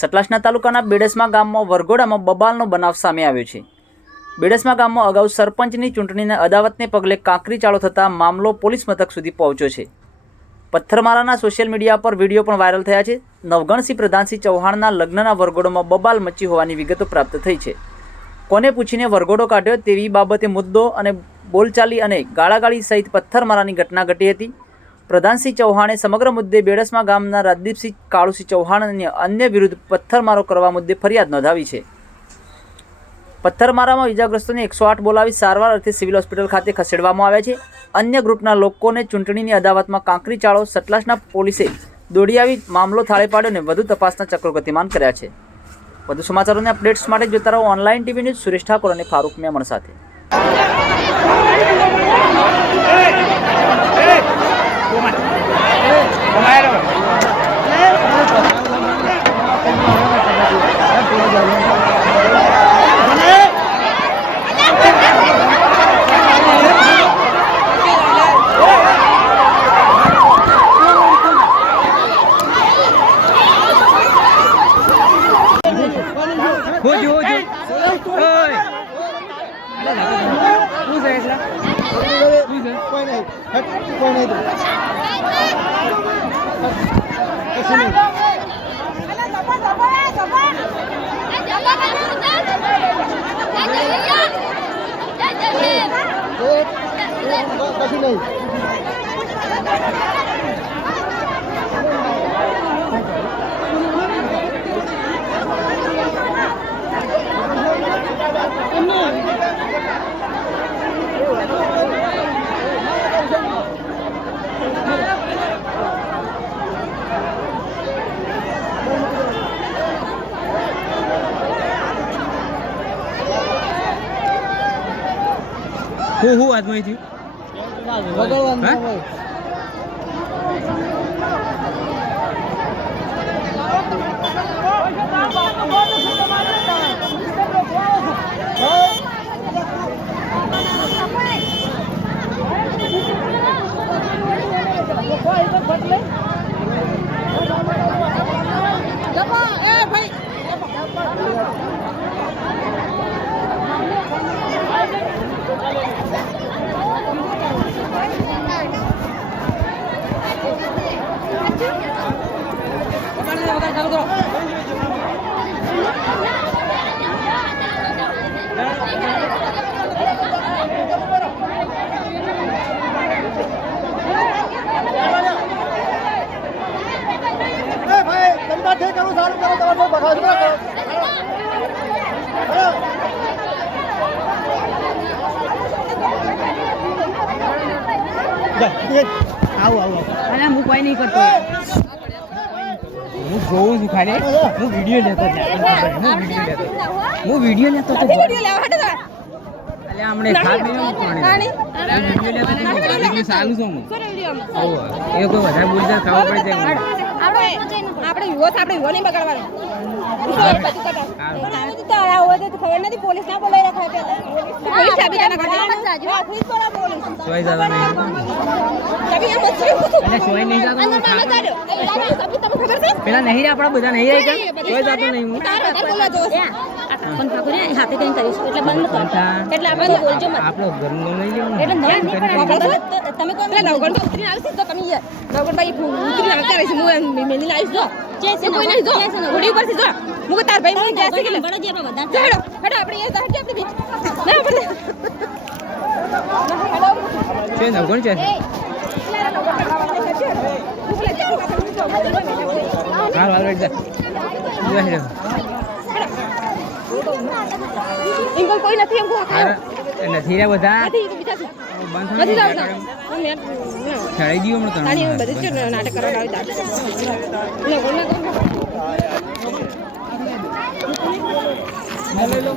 સતલાસના તાલુકાના બેડસમા ગામમાં વરઘોડામાં બબાલનો બનાવ સામે આવ્યો છે। બેડસમા ગામમાં અગાઉ સરપંચની ચૂંટણીના અદાવતને પગલે કાંકરી ચાળો થતાં મામલો પોલીસ મથક સુધી પહોંચ્યો છે। પથ્થરમારાના સોશિયલ મીડિયા પર વિડીયો પણ વાયરલ થયા છે। નવગણસિંહ પ્રધાનસિંહ ચૌહાણના લગ્નના વરઘોડામાં બબાલ મચી હોવાની વિગતો પ્રાપ્ત થઈ છે। કોને પૂછીને વરઘોડો કાઢ્યો તેવી બાબતે મુદ્દો અને બોલચાલી અને ગાળાગાળી સહિત પથ્થરમારાની ઘટના ઘટી હતી। પ્રધાનસિંહ ચૌહાણે સમગ્ર મુદ્દે બેડસમા ગામના રાજદીપસિંહ કાળુસિંહ ચૌહાણ અને અન્ય વિરુદ્ધ પથ્થરમારો કરવા મુદ્દે ફરિયાદ નોંધાવી છે। પથ્થરમારામાં ઇજાગ્રસ્તોને 108 બોલાવી સારવાર અર્થે સિવિલ હોસ્પિટલ ખાતે ખસેડવામાં આવ્યા છે। અન્ય ગ્રુપના લોકોને ચૂંટણીની અદાવતમાં કાંકરી ચાળો સતલાસના પોલીસે દોડી આવી મામલો થાળે પાડ્યો અને વધુ તપાસના ચક્રો ગતિમાન કર્યા છે। વધુ સમાચારોને અપડેટ્સ માટે જોતા રહો online TV news. Suresh Thakor અને ફારૂક મેમણ સાથે। હું આજમાં થયું હું કોઈ નહીં કરતો હું જોઉં છું ખાલી હું વિડીયો લેતો હમણે સારું છું એ કોઈ વધારે બોલતા ખાવા પડે જાય આપણે યુવો નહીં બગાડવાનું ખબર નથી પોલીસ ના બોલાવી પેલા નહીં આપડા બધા નહીં હાથે કઈ કરીશું એટલે બંધ એટલે આપણે બોલજો આપણો ઘરનું નહીં લેવાનું તમે કોઈ નવગણ તો ઉતરીને આવશે તો તમે નવગણભાઈ ઉતરીને આવતા રહીશું હું મેલી લાવીશ જો કોઈ નહીં જો ઘોડી ઉપર થી જો મુકે તાર ભાઈ મને જાશે કે બડા જે આપણે બધા હેડો આપણે એ સાહેબ આપણે બીચ ના આપણે છે નવગણ છે હાલ હાલ બેઠ જા ઇંગલ કોઈ નથી એમ નથી રે બધા નથી જાવતા છાડી દીયો મને તાણી બધું નાટક કરવા આવી દાદ લે બોલ ના લઈ લો